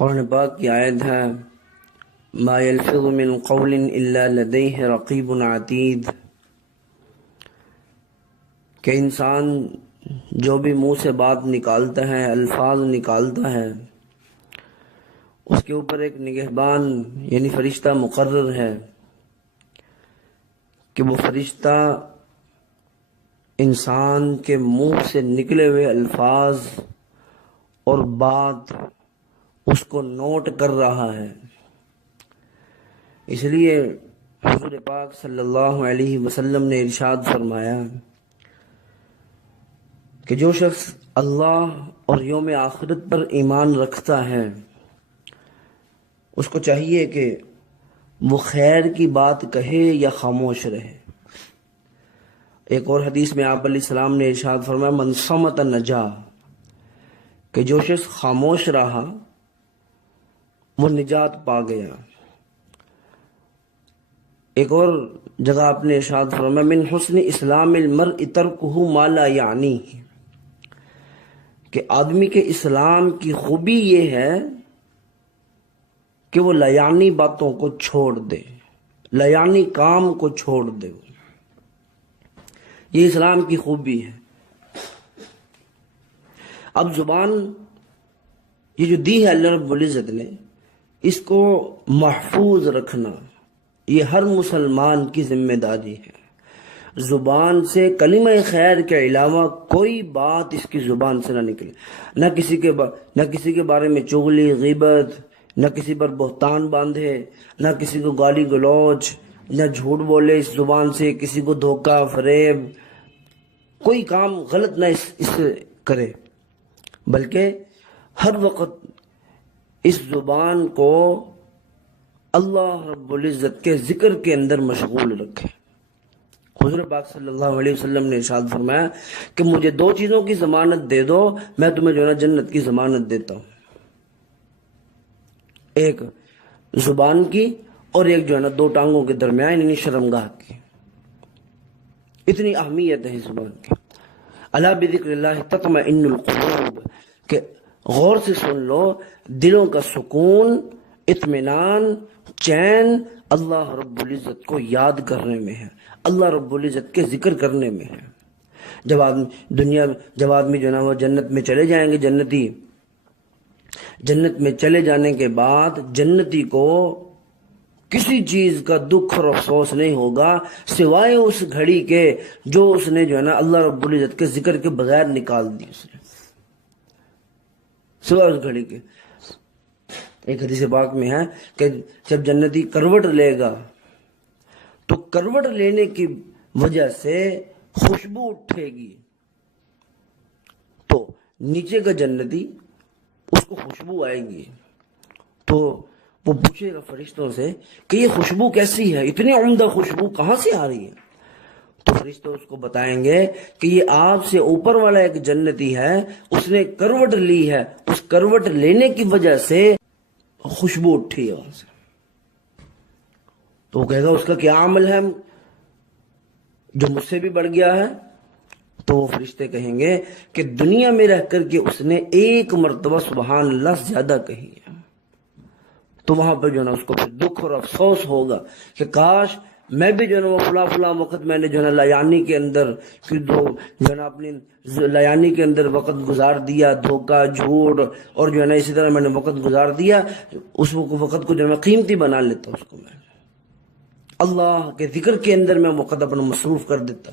قرآن پاک کی آیت ہے ما یلفظ من قول الا لدیہ رقیب عتید، کہ انسان جو بھی منہ سے بات نکالتا ہے، الفاظ نکالتا ہے، اس کے اوپر ایک نگہبان یعنی فرشتہ مقرر ہے کہ وہ فرشتہ انسان کے منہ سے نکلے ہوئے الفاظ اور بات اس کو نوٹ کر رہا ہے۔ اس لیے حضور پاک صلی اللہ علیہ وسلم نے ارشاد فرمایا کہ جو شخص اللہ اور یوم آخرت پر ایمان رکھتا ہے اس کو چاہیے کہ وہ خیر کی بات کہے یا خاموش رہے۔ ایک اور حدیث میں آپ علیہ السلام نے ارشاد فرمایا من صمت نجا، کہ جو شخص خاموش رہا وہ نجات پا گیا۔ ایک اور جگہ آپ نے ارشاد فرمایا من حسن اسلام المرء ترکہ ما لا یعنیہ، کہ آدمی کے اسلام کی خوبی یہ ہے کہ وہ لیانی باتوں کو چھوڑ دے، لیانی کام کو چھوڑ دے، یہ اسلام کی خوبی ہے۔ اب زبان یہ جو دی ہے اللہ رب العزت نے، اس کو محفوظ رکھنا یہ ہر مسلمان کی ذمہ داری ہے۔ زبان سے کلمہ خیر کے علاوہ کوئی بات اس کی زبان سے نہ نکلے، نہ کسی کے بارے میں چغلی، غیبت، نہ کسی پر بہتان باندھے، نہ کسی کو گالی گلوچ، نہ جھوٹ بولے اس زبان سے، کسی کو دھوکہ فریب، کوئی کام غلط نہ اس سے کرے، بلکہ ہر وقت اس زبان کو اللہ رب العزت کے ذکر کے اندر مشغول رکھے۔ حضور پاک صلی اللہ علیہ وسلم نے ارشاد فرمایا کہ مجھے دو چیزوں کی ضمانت دے دو، میں تمہیں جو ہے نا جنت کی ضمانت دیتا ہوں، ایک زبان کی اور ایک جو ہے نا دو ٹانگوں کے درمیان یعنی شرمگاہ کی۔ اتنی اہمیت ہے اس زبان کی۔ الا بذکر اللہ تطمئن القلوب، کہ غور سے سن لو، دلوں کا سکون، اطمینان، چین اللہ رب العزت کو یاد کرنے میں ہے، اللہ رب العزت کے ذکر کرنے میں ہے۔ جب آدمی جو ہے نا وہ جنت میں چلے جائیں گے، جنت میں چلے جانے کے بعد جنتی کو کسی چیز کا دکھ اور افسوس نہیں ہوگا سوائے اس گھڑی کے جو اس نے جو ہے نا اللہ رب العزت کے ذکر کے بغیر نکال دی، اس نے سوائے اس گھڑی کے۔ ایک حدیث پاک میں ہے کہ جب جنتی کروٹ لے گا تو کروٹ لینے کی وجہ سے خوشبو اٹھے گی، تو نیچے کا جنتی اس کو خوشبو آئے گی، تو وہ پوچھے گا فرشتوں سے کہ یہ خوشبو کیسی ہے، اتنی عمدہ خوشبو کہاں سے آ رہی ہے؟ تو فرشتے اس کو بتائیں گے کہ یہ آپ سے اوپر والا ایک جنتی ہے، اس نے کروٹ لی ہے، اس کروٹ لینے کی وجہ سے خوشبو اٹھی ہے وہاں سے۔ تو وہ کہے گا اس کا کیا عمل ہے جو مجھ سے بھی بڑھ گیا ہے؟ تو وہ فرشتے کہیں گے کہ دنیا میں رہ کر کے اس نے ایک مرتبہ سبحان اللہ زیادہ کہی ہے۔ تو وہاں پہ جو ہے نا اس کو پھر دکھ اور افسوس ہوگا کہ کاش میں بھی جو ہے نا وہ فلاں وقت میں نے جو ہے نا لیانی کے اندر جو ہے نا اپنی لیانی کے اندر وقت گزار دیا، دھوکہ، جھوٹ اور جو ہے نا اسی طرح میں نے وقت گزار دیا، اس وقت کو جو ہے میں قیمتی بنا لیتا، اس کو میں اللہ کے ذکر کے اندر میں وقت اپنا مصروف کر دیتا۔